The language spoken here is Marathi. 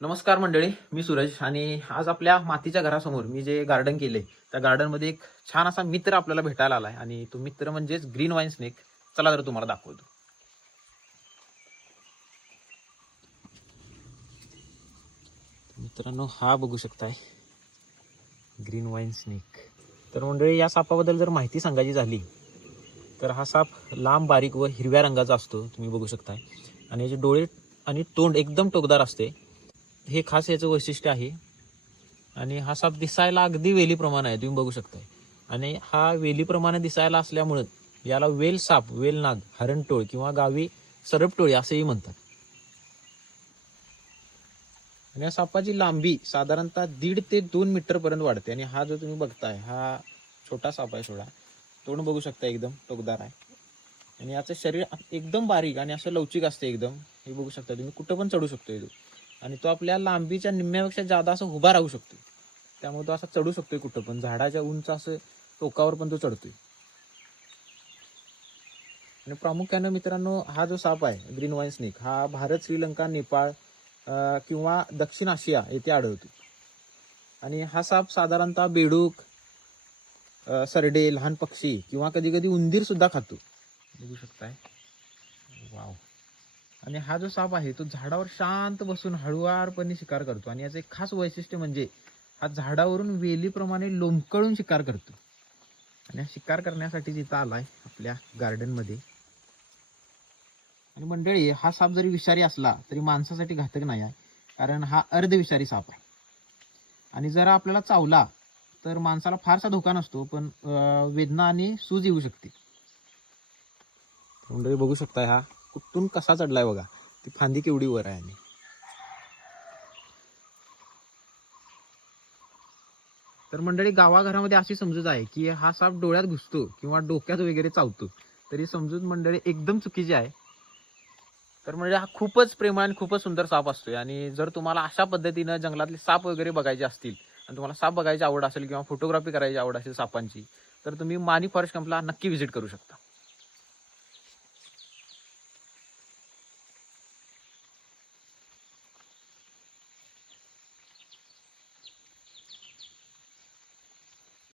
नमस्कार मंडळी मी सूरज आणि आज आपल्या मातीच्या घरासमोर मी जे गार्डन केले त्या गार्डनमध्ये एक छान असा मित्र आपल्याला भेटायला आलाय आणि तो मित्र म्हणजेच ग्रीन वाईन स्नेक चला तर तुम्हाला दाखवतो. मित्रांनो हा बघू शकताय ग्रीन वाईन स्नेक तर मंडळी या सापाबद्दल जर माहिती सांगायची झाली तर हा साप लांब बारीक व हिरव्या रंगाचा असतो तुम्ही बघू शकताय. आणि याचे डोळे आणि तोंड एकदम टोकदार असते. हे खास याचं वैशिष्ट्य आहे. आणि हा साप दिसायला अगदी वेलीप्रमाणे आहे तुम्ही बघू शकताय. आणि हा वेलीप्रमाणे दिसायला असल्यामुळं याला वेल साप वेल नाग हरणटोळ किंवा गावी सरपटोळी असेही म्हणतात. आणि या सापाची लांबी साधारणतः दीड ते दोन मीटर पर्यंत वाढते. आणि हा जो तुम्ही बघताय हा छोटा साप आहे थोडा. तोंड बघू शकता एकदम टोकदार आहे. आणि याचं शरीर एकदम बारीक आणि असं लवचिक असते एकदम. हे बघू शकता तुम्ही कुठं पण चढू शकतो आणि तो आपल्या लांबीच्या निम्म्यापेक्षा जादा असं उभा राहू शकतो त्यामुळे तो असा चढू शकतोय कुठं पण. झाडाच्या उंच असं टोकावर पण तो चढतोय. आणि प्रामुख्यानं मित्रांनो हा जो साप आहे ग्रीन वाईन स्नेक हा भारत श्रीलंका नेपाळ किंवा दक्षिण आशिया येथे आढळतो. आणि हा साप साधारणतः बेडूक सरडे लहान पक्षी किंवा कधी कधी उंदीर सुद्धा खातो. बघू शकताय. वाव. आणि हा जो साप आहे तो झाडावर शांत बसून हळुवारपणे शिकार करतो. आणि याचं एक खास वैशिष्ट्य म्हणजे हा झाडावरून वेलीप्रमाणे लोंबकळून शिकार करतो. आणि हा शिकार करण्यासाठी जिथं आलाय आपल्या गार्डनमध्ये आणि मंडळी हा साप जरी विषारी असला तरी माणसासाठी घातक नाही आहे. कारण हा अर्धविषारी साप आहे. आणि जर आपल्याला चावला तर माणसाला फारसा धोका नसतो पण वेदना आणि सूज येऊ शकते. मंडळी बघू शकताय हा. कुठून कसा चढलाय बघा. ती फांदी केवढी वर आहे आणि. तर मंडळी गावाघरामध्ये अशी समजूत आहे की हा साप डोळ्यात घुसतो किंवा डोक्यात वगैरे चावतो. तरी समजूत मंडळी एकदम चुकीची आहे. तर म्हणजे हा खूपच प्रेमान आणि खूपच सुंदर साप असतोय. आणि जर तुम्हाला अशा पद्धतीनं जंगलातले साप वगैरे बघायचे असतील आणि तुम्हाला साप बघायची आवड असेल किंवा फोटोग्राफी करायची आवड असेल सापांची तर तुम्ही मानी फॉरेस्ट कॅम्पला नक्की व्हिजिट करू शकता.